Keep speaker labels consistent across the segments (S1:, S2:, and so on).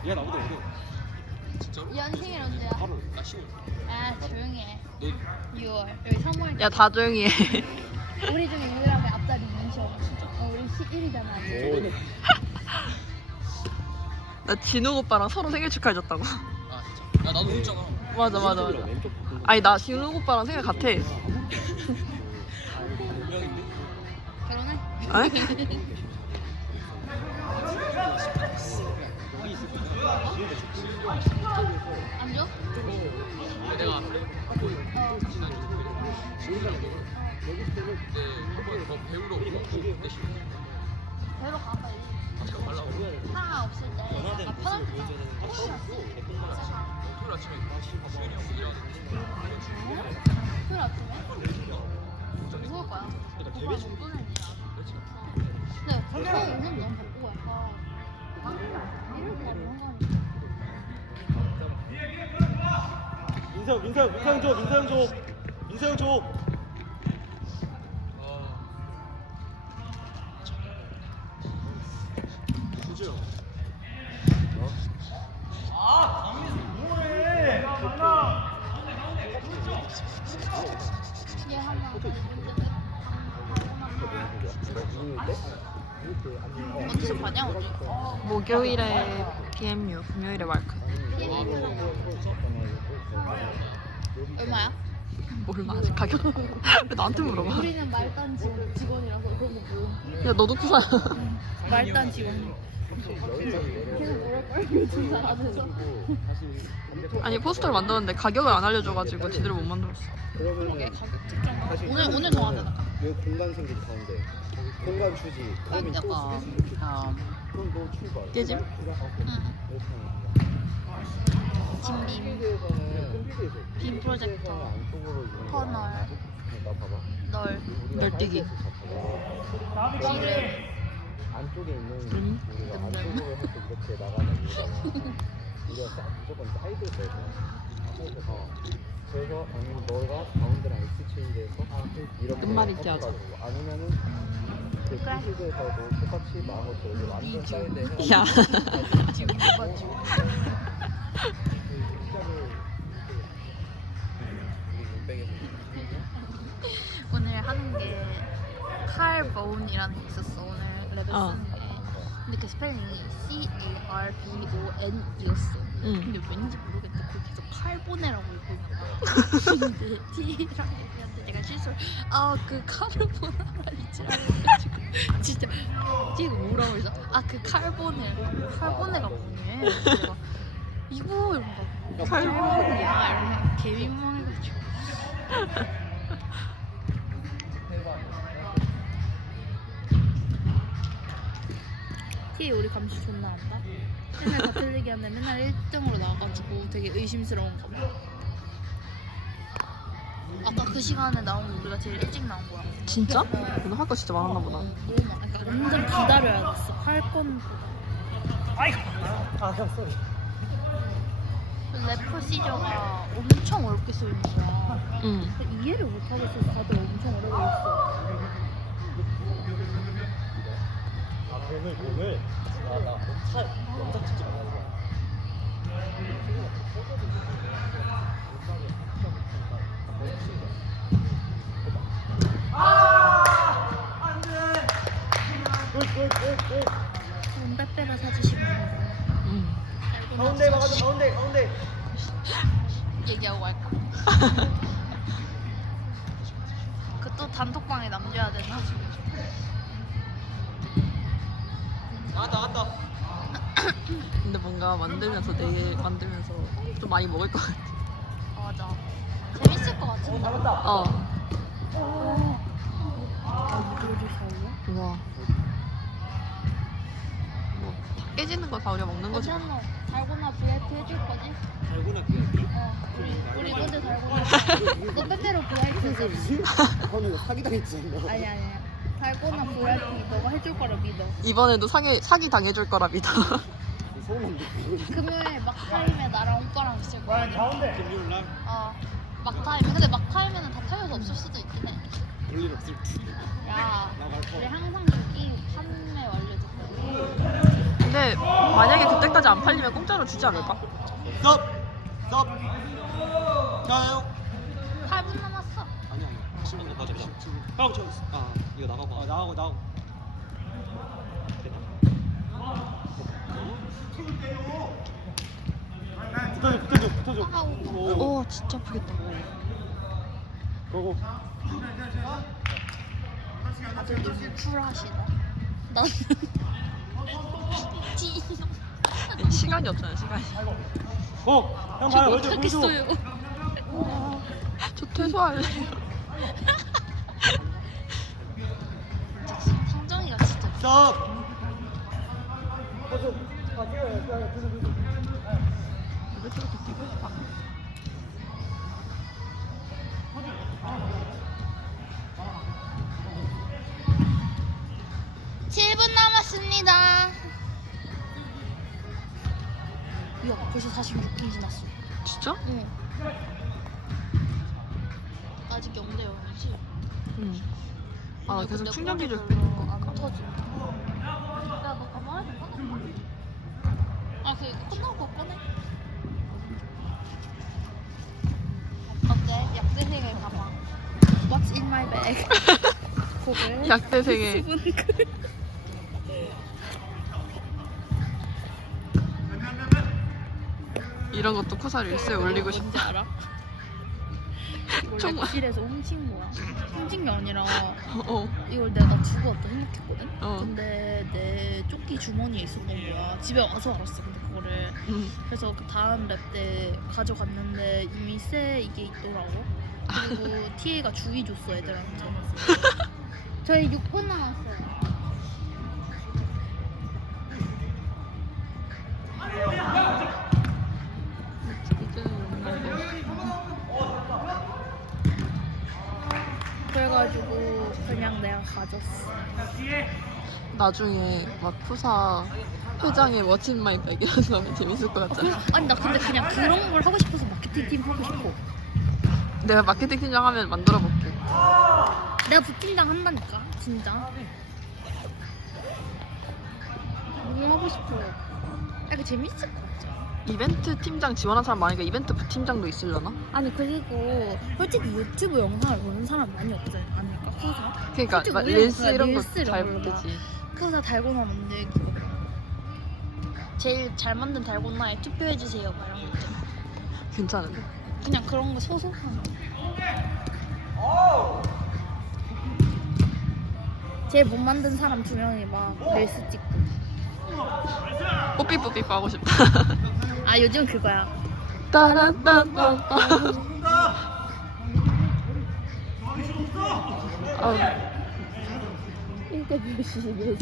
S1: 얘가 나보다 어려.
S2: 진짜로?
S3: 연생일 언제야?
S1: 8월. 나 10월.
S3: 아 조용히 해.
S1: 너
S3: 6월. 여기 3월.
S4: 야 다 조용히 해.
S3: 우리 중에 유일하게 앞자리 민셔. 진짜. 우리 11이잖아.
S1: 저번에
S4: 나 진욱 오빠랑 서로 생일 축하해줬다고.
S1: 아 진짜. 야 나도 했잖아.
S4: 맞아. 아니 나 진욱 오빠랑 생일 같아.
S1: 분명인데.
S3: 결혼해?
S4: 에?
S3: 안 줘?
S1: 내가 지난주 근데 한번 더 배우러 오고 대신
S3: 배로 가 빨리.
S1: 잠깐 말라고.
S3: 사람 없을 때. 아 편할 때.
S1: 토요일 아침에 수현이 형 일어나서
S3: 토요일 아침에? 무서울 거야. 오빠 못 보는 일이야. 근데 보통 오면 너무 바쁘고 약간 이럴 거 같은 상관이.
S5: 민서 형 줘.
S1: 수주 형.
S3: 얘 하나. 어디서 가냐 우리?
S4: 목요일에 BMU, 금요일에 마크.
S3: 얼마야?
S4: 몰라 아직 가격. 왜 나한테 물어봐?
S3: 우리는 말단 직원이라서 그런 거 모르는.
S4: 야 너도 쿠사.
S3: 말단 직원. 계속 모를걸 요즘 잘하면서.
S4: 아니 포스터를 만들었는데 가격을 안 알려줘가지고 제대로 못 만들었어.
S3: 그러게 가격 특정. 오늘 정하잖아.
S5: 여기 공간 생길 가운데. 공간 주지. 그러면
S3: 약간
S5: 그럼 너 출발.
S4: 깨짐?
S3: 응. 진빔, 빔 프로젝터, 터널, 널,
S4: 널뛰기.
S3: 기름,
S5: 안쪽에 있는 우리가 안쪽으로 해서 이렇게 나가는 이유가 우리가 무조건 사이드에서 그래서 아니면 너가 가운데랑 X 체인지에서 이렇게
S4: 끝말잇기 하자.
S5: 가지고 아니면은 그 필드에서도 똑같이 마음을 들고 완전 사이드에
S4: 야.
S3: 지금 이거 오늘 하는 게 칼보운이라는 게 있었어. 오늘 레벨 쓰는 게. 근데 그 스펠링이 CARBON이었어.
S4: 응.
S3: 근데 왠지 모르겠는데 그걸 계속 칼보네라고 읽고 있는 거야. 근데 T랑 얘기하는데 내가 실수를 그 카르보나라 이지라고 해가지고 진짜 T가 뭐라고 했어? 그 칼보네가 뭐니? 그래서 내가 이거 이런 거 칼보네야 이러면 개민망해가지고 T 우리 감시 존나 한다. 맨날 다 틀리게 하는데 맨날 1등으로 나와가지고 되게 의심스러운가 봐. 아까 그 시간에 나온 게 우리가 제일 일찍 나온 거야.
S4: 진짜? 오늘 할 거 진짜 많았나 보다.
S3: 너무 많아. 그러니까 완전 기다려야겠어. 할 건보다.
S5: 형 쏘리.
S3: 랩 프로시저가 엄청 어렵게 써 있는 거야.
S4: 응.
S3: 근데 이해를 못 하겠어. 다들 엄청 어려워 있어.
S5: 공을 차 영상 찍지 말라는 거야.
S3: 그럼 빼빼가 사주시면
S4: 응.
S5: 가운데 막아줘. 가운데.
S3: 얘기하고 갈까? 그 또 단톡방에 남겨야 되나?
S1: 나왔다.
S4: 근데 뭔가 내일 만들면서 좀 많이 먹을 것 같아.
S3: 맞아. 재밌을 것 같은데.
S4: 어.
S3: 요리 사이야?
S4: 우와. 다 깨지는 거 다 우리가 먹는 거지.
S3: 괜찮아. 달고나 VIP 해줄 거지?
S5: 달고나 끼.
S3: 우리 먼저 달고나. 너 빼빼로 VIP 해줘.
S5: 오늘 사기당했지 너.
S3: 아니야. 달고나 VIP 너가 해줄 거라 믿어.
S4: 이번에도 사기 당해줄 거라 믿어.
S5: 서운한데.
S3: 금요일 막타임에 나랑 오빠랑 있을 거야.
S1: 금요일 날
S3: 막타임에. 근데 막타임에는 다 타이어서 없을 수도 있긴 해.
S1: 볼일 없을 줄.
S3: 야,
S1: 나갈 거.
S3: 우리 항상 여기 판매 완료됐거든.
S4: 근데 만약에 그때 여기까지 안 팔리면 공짜로 주지 않을까?
S1: 스톱! 스톱! 가요!
S3: 8분 남았어.
S1: 아니 7분 더 가자. 형 저. 아 이거 나가고. 나가고. 붙어줘.
S3: 오 진짜 아프겠다.
S1: 고고.
S3: 다들 너무 쿨하시다. 나는 찐.
S4: 시간이 없잖아 시간이.
S1: 고! 형
S3: 저
S1: 봐요.
S3: 못하겠어요.
S4: 저 퇴소할래요.
S3: 성정이가 진짜
S1: 스톱!
S4: 왜 저렇게 뛰고 싶어?
S3: 7분 남았습니다. 야, 벌써 46분 지났어.
S4: 진짜?
S3: 응. 아직 0대 0이지?
S4: 응. 아 나 계속
S3: 근데
S4: 충전기를
S3: 별로
S4: 뺏는 거.
S3: 안 터진다. 야, 너 가만히 꺼내. 아, 그 이거 끝나고 그거 꺼내. 어때? 약재생의 가방. What's in my bag? 고글.
S4: 약대생의 이런 것도 코사를 일수에 올리고 싶다.
S3: 뭔지 알아? 이걸
S4: 정말.
S3: 랩실에서 훔친 거야. 훔친 게 아니라
S4: 어.
S3: 이걸 내가 두고 왔다 생각했거든?
S4: 어.
S3: 근데 내 조끼 주머니에 있었던 거야. 집에 와서 알았어, 근데 그거를. 그래서 그 다음 랩 때 가져갔는데 이미 새 이게 있더라고. 그리고 TA가 주의 줬어, 애들한테. 저희 6분 남았어요. 그래가지고 그냥 내가 가졌어.
S4: 나중에 막 푸사 회장의 워친 마이 백 이런 거 하면 재밌을 것 같잖아.
S3: 아니 나 근데 그냥 그런 걸 하고 싶어서 마케팅 팀 하고 싶어.
S4: 내가 마케팅 팀장 하면 만들어 볼게.
S3: 내가 부팀장 한다니까 진짜. 너무 하고 싶어. 이거 재밌을 것 같지 않아?
S4: 이벤트 팀장 지원한 사람 많으니까 이벤트 부팀장도 있으려나?
S3: 아니 그리고 솔직히 유튜브 영상을 보는 사람 많이 없지 않을까? 그래서
S4: 그러니까
S3: 솔직히
S4: 막
S3: 우리는
S4: 릴스
S3: 그냥
S4: 이런
S3: 릴스
S4: 거
S3: 이런
S4: 잘
S3: 걸로
S4: 되지.
S3: 그래서 달고나는데 그거 제일 잘 만든 달고나에 투표해주세요 막 이런 거 있잖아.
S4: 괜찮은데.
S3: 그냥 그런 거 소소한 제일 못 만든 사람 2명이 막 릴스 찍고.
S4: 뽀삐뽀삐 하고 싶다.
S3: 아 요즘 그거야.
S4: 따라따따따.
S3: 이게 무엇이지?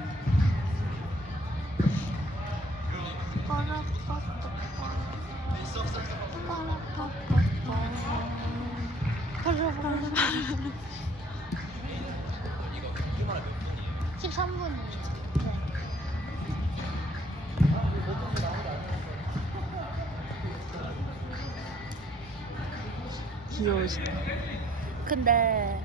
S4: 귀여우시다.
S3: 근데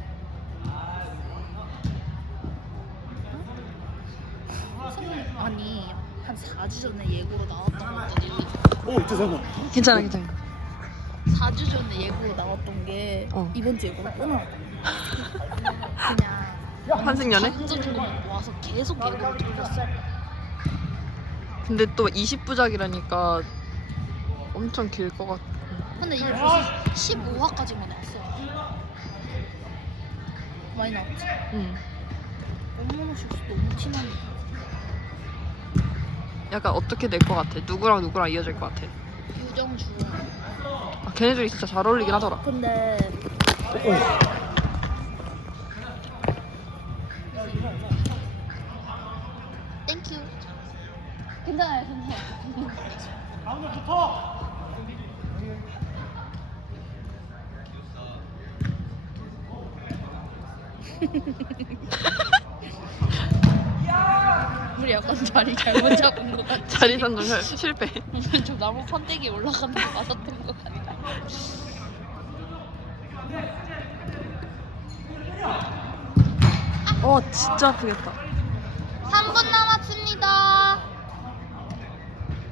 S3: 아니 한 4주 전에 예고로 나왔던 것들이
S1: 오 죄송합니다.
S4: 괜찮아 괜찮아.
S3: 4주 전에 예고로 나왔던 게 이번 주 예고로 또 나왔거든. 그냥
S4: 한승연애?
S3: 감정적인 것만 모아서 계속 예고를 돌렸어.
S4: 근데 또 20부작이라니까 엄청 길 것 같아.
S3: 근데 이제 벌써 15화까지만 나왔어. 많이 나왔지?
S4: 응.
S3: 엄마나 실수 너무 티나네.
S4: 약간 어떻게 될 것 같아? 누구랑 이어질 것 같아?
S3: 유정주.
S4: 아, 걔네들이 진짜 잘 어울리긴 하더라.
S3: 근데 땡큐. 괜찮아요, 괜찮아요.
S1: 가운데 붙어.
S3: 우리 약간 자리 잘못 잡은 것 같아.
S4: 자리 선정 실패.
S3: 좀 나무 판때기 올라가는 거 맞았던 것 같아.
S4: 진짜 아프겠다.
S3: 3분 남았습니다.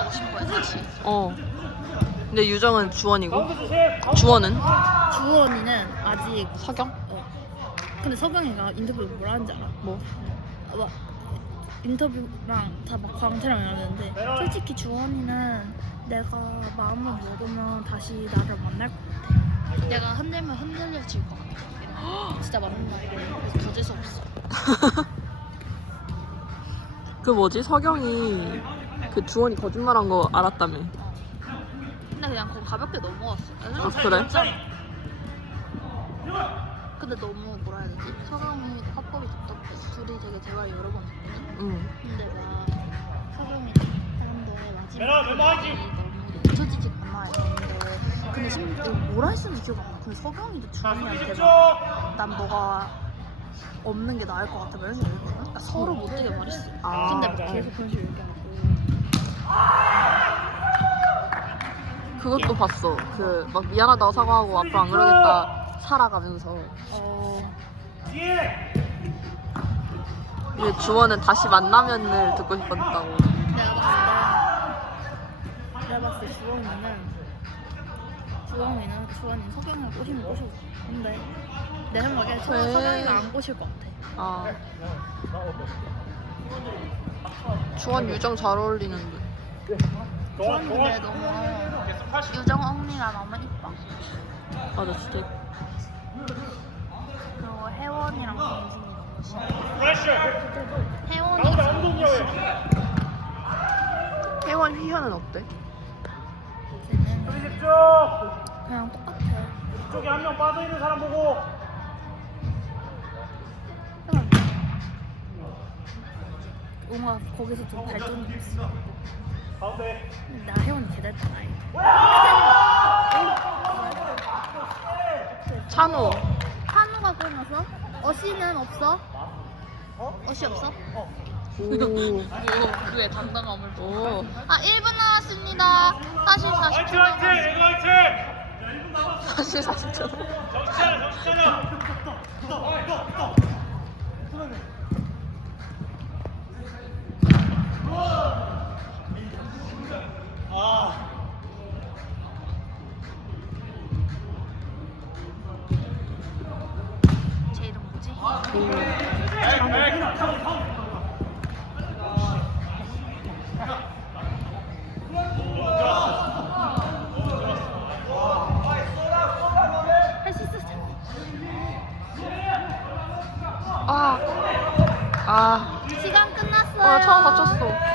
S3: 오신 거야 다시.
S4: 근데 유정은 주원이고 주원은
S3: 주원이는 아직
S4: 서경?
S3: 근데 서경이가 인터뷰 뭐라 하는지 알아?
S4: 뭐?
S3: 막 인터뷰랑 다 막 광태랑 이러는데 솔직히 주원이는 내가 마음을 먹으면 다시 나를 만날 것 같아. 내가 흔들면 흔들려질 것 같아. 이러면 진짜 맞는 말이야. 그래서 더 재수 없어.
S4: 그 뭐지 서경이 그 주원이 거짓말한 거 알았다며.
S3: 근데 그냥 그거 가볍게 넘어갔어.
S4: 아, 그래?
S3: 근데 너무 뭐라 해야 되지? 서경이 화법이 답답해. 둘이 되게 대화를 여러 번 했거든?
S4: 응.
S3: 근데 막 서경이 사람들 마지막에 너무 늦춰지지 않아 이러는데 근데 심지어 뭐라 했으면 기억 안 나. 근데 서경이도 주원이한테 난 너가 없는 게 나을 것 같아 막 이런 식으로 얘기했거든? 그러니까 서로 못되게 말했어.
S4: 아,
S3: 근데 막
S4: 그래.
S3: 계속 그런 식으로 얘기하고
S4: 그것도 봤어. 그 막 미안하다고 사과하고 앞으로 안 그러겠다 살아가면서. 근데 주원은 다시 만나면을 듣고 싶었다고.
S3: 내가 봤을 때 주원이는 서경이가 꼬시면 꼬시고 근데 내 생각에
S4: 왜?
S3: 서경이가 안 꼬실 것 같아.
S4: 아. 주원 유정 잘 어울리는데.
S3: 주원이 근데 너무 유정 언니가 너무 이뻐.
S4: 맞아 진짜.
S3: 그리고 혜원이랑 공진이 너무 싫어. 혜원이
S4: 혜원 희현은 어때?
S3: 걔는 그냥 똑같아.
S1: 이쪽에 한 명 빠져 있는 사람 보고.
S3: 뭔가 거기서 좀 발전이 있어.
S1: 가운데.
S3: 나 혜원이 개달다 나이.
S4: 찬우.
S3: 한우가 끊어서 어시는 없어? 어시 없어?
S4: 오.
S3: 그의 당당함을
S4: 오.
S3: 아 1분 남았습니다. 사실 40초
S1: 화이팅 화이팅!
S3: 남았어.
S1: 이거 화이팅!
S4: 사실 40초.
S1: 정신 차려 정신 차려!
S3: 제 이름 뭐지? 할 수 있어.
S4: 아.
S3: 시간 끝났어요.
S4: 처음 다쳤어.